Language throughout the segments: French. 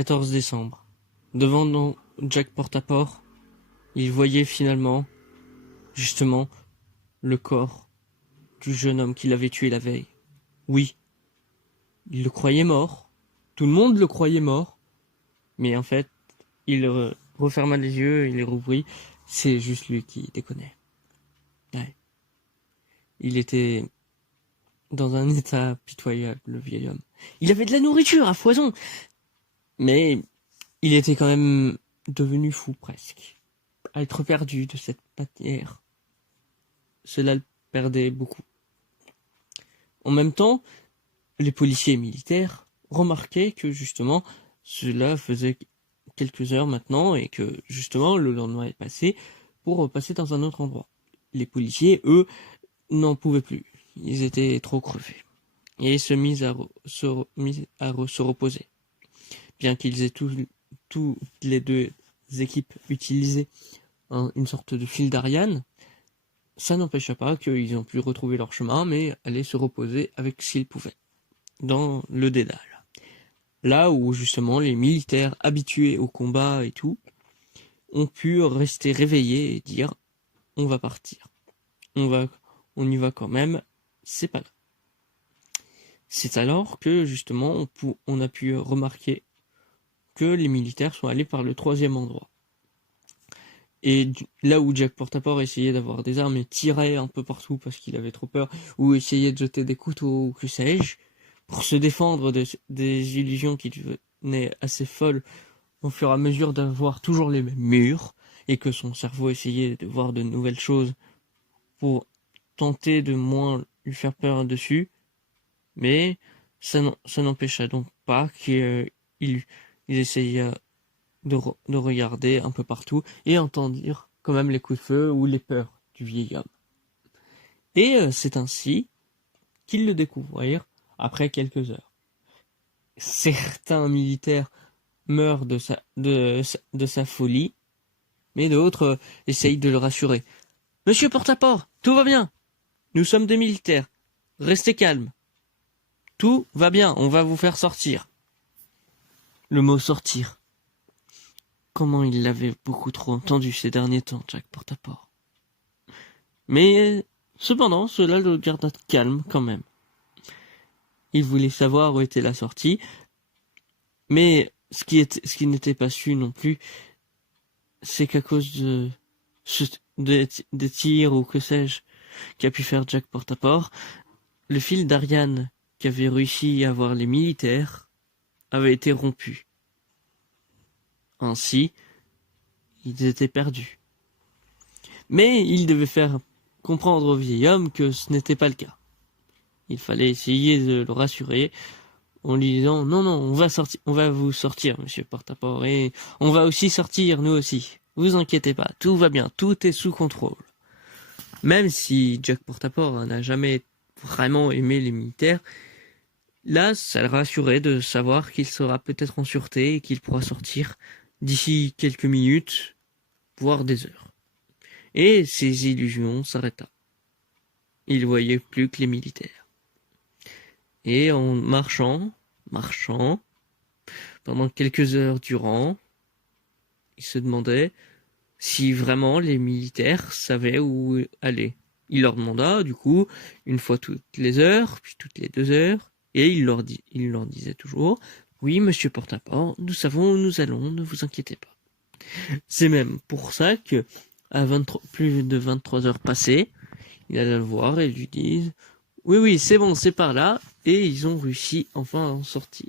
14 décembre. Devant Jack Portaport, il voyait finalement, justement, le corps du jeune homme qu'il avait tué la veille. Oui, il le croyait mort. Tout le monde le croyait mort. Mais en fait, il referma les yeux, il les rouvrit. C'est juste lui qui déconnait. Ouais. Il était dans un état pitoyable, le vieil homme. Il avait de la nourriture à foison. Mais il était quand même devenu fou presque. À être perdu de cette manière, cela le perdait beaucoup. En même temps, les policiers et militaires remarquaient que justement, cela faisait quelques heures maintenant et que justement le lendemain est passé pour passer dans un autre endroit. Les policiers, eux, n'en pouvaient plus. Ils étaient trop crevés et se reposer. Bien qu'ils aient tous les deux équipes utilisé une sorte de fil d'Ariane, ça n'empêcha pas qu'ils ont pu retrouver leur chemin, mais aller se reposer avec ce qu'ils pouvaient, dans le dédale. Là où justement les militaires habitués au combat et tout, ont pu rester réveillés et dire on va partir. On y va quand même, c'est pas grave. C'est alors que justement on a pu remarquer que les militaires sont allés par le troisième endroit. Et là où Jack Portaport essayait d'avoir des armes et tirait un peu partout parce qu'il avait trop peur, ou essayait de jeter des couteaux ou que sais-je, pour se défendre des illusions qui devenaient assez folles au fur et à mesure d'avoir toujours les mêmes murs, et que son cerveau essayait de voir de nouvelles choses pour tenter de moins lui faire peur dessus, mais ça n'empêcha donc pas qu'il essayait de regarder un peu partout et entendre quand même les coups de feu ou les peurs du vieil homme. Et c'est ainsi qu'ils le découvrirent après quelques heures. Certains militaires meurent de sa folie, mais d'autres essayent de le rassurer. « Monsieur Portaport, tout va bien. Nous sommes des militaires. Restez calme. Tout va bien, on va vous faire sortir. » Le mot « sortir ». Comment il l'avait beaucoup trop entendu ces derniers temps, Jack Portaport. Mais cependant, cela le garda calme quand même. Il voulait savoir où était la sortie, mais ce qui n'était pas su non plus, c'est qu'à cause des tirs ou que sais-je qu'a pu faire Jack Portaport, le fil d'Ariane qu'avaient réussi à avoir les militaires avait été rompu. Ainsi, ils étaient perdus. Mais il devait faire comprendre au vieil homme que ce n'était pas le cas. Il fallait essayer de le rassurer en lui disant « Non, on va vous sortir, monsieur Portaport, et on va aussi sortir, nous aussi. Vous inquiétez pas, tout va bien, tout est sous contrôle. » Même si Jack Portaport n'a jamais vraiment aimé les militaires, là, ça le rassurait de savoir qu'il sera peut-être en sûreté et qu'il pourra sortir d'ici quelques minutes, voire des heures. Et ses illusions s'arrêta. Il voyait plus que les militaires. Et en marchant, pendant quelques heures durant, il se demandait si vraiment les militaires savaient où aller. Il leur demanda, du coup, une fois toutes les heures, puis toutes les 2 heures, et il leur disait toujours « Oui, monsieur Portaport, nous savons où nous allons, ne vous inquiétez pas. » C'est même pour ça que, à plus de 23 heures passées, il alla le voir et lui dit « Oui, c'est bon, c'est par là. » Et ils ont réussi enfin à en sortir.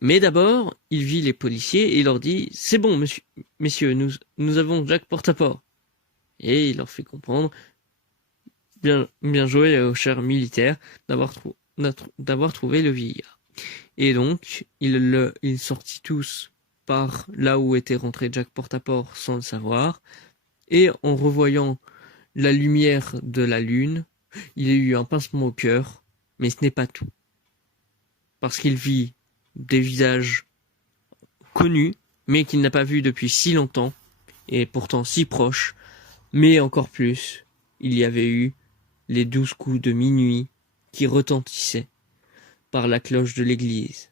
Mais d'abord, il vit les policiers et il leur dit « C'est bon, messieurs, nous avons Jack Portaport. » Et il leur fait comprendre « Bien joué aux chers militaires d'avoir trouvé le vieillard. » Et donc, ils sortit tous par là où était rentré Jack Portaport sans le savoir, et en revoyant la lumière de la lune, il a eu un pincement au cœur, mais ce n'est pas tout. Parce qu'il vit des visages connus, mais qu'il n'a pas vus depuis si longtemps, et pourtant si proches, mais encore plus, il y avait eu les 12 coups de minuit qui retentissaient par la cloche de l'église,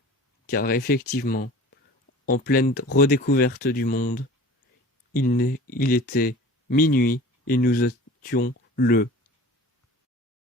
car effectivement, en pleine redécouverte du monde. Il était minuit et nous étions le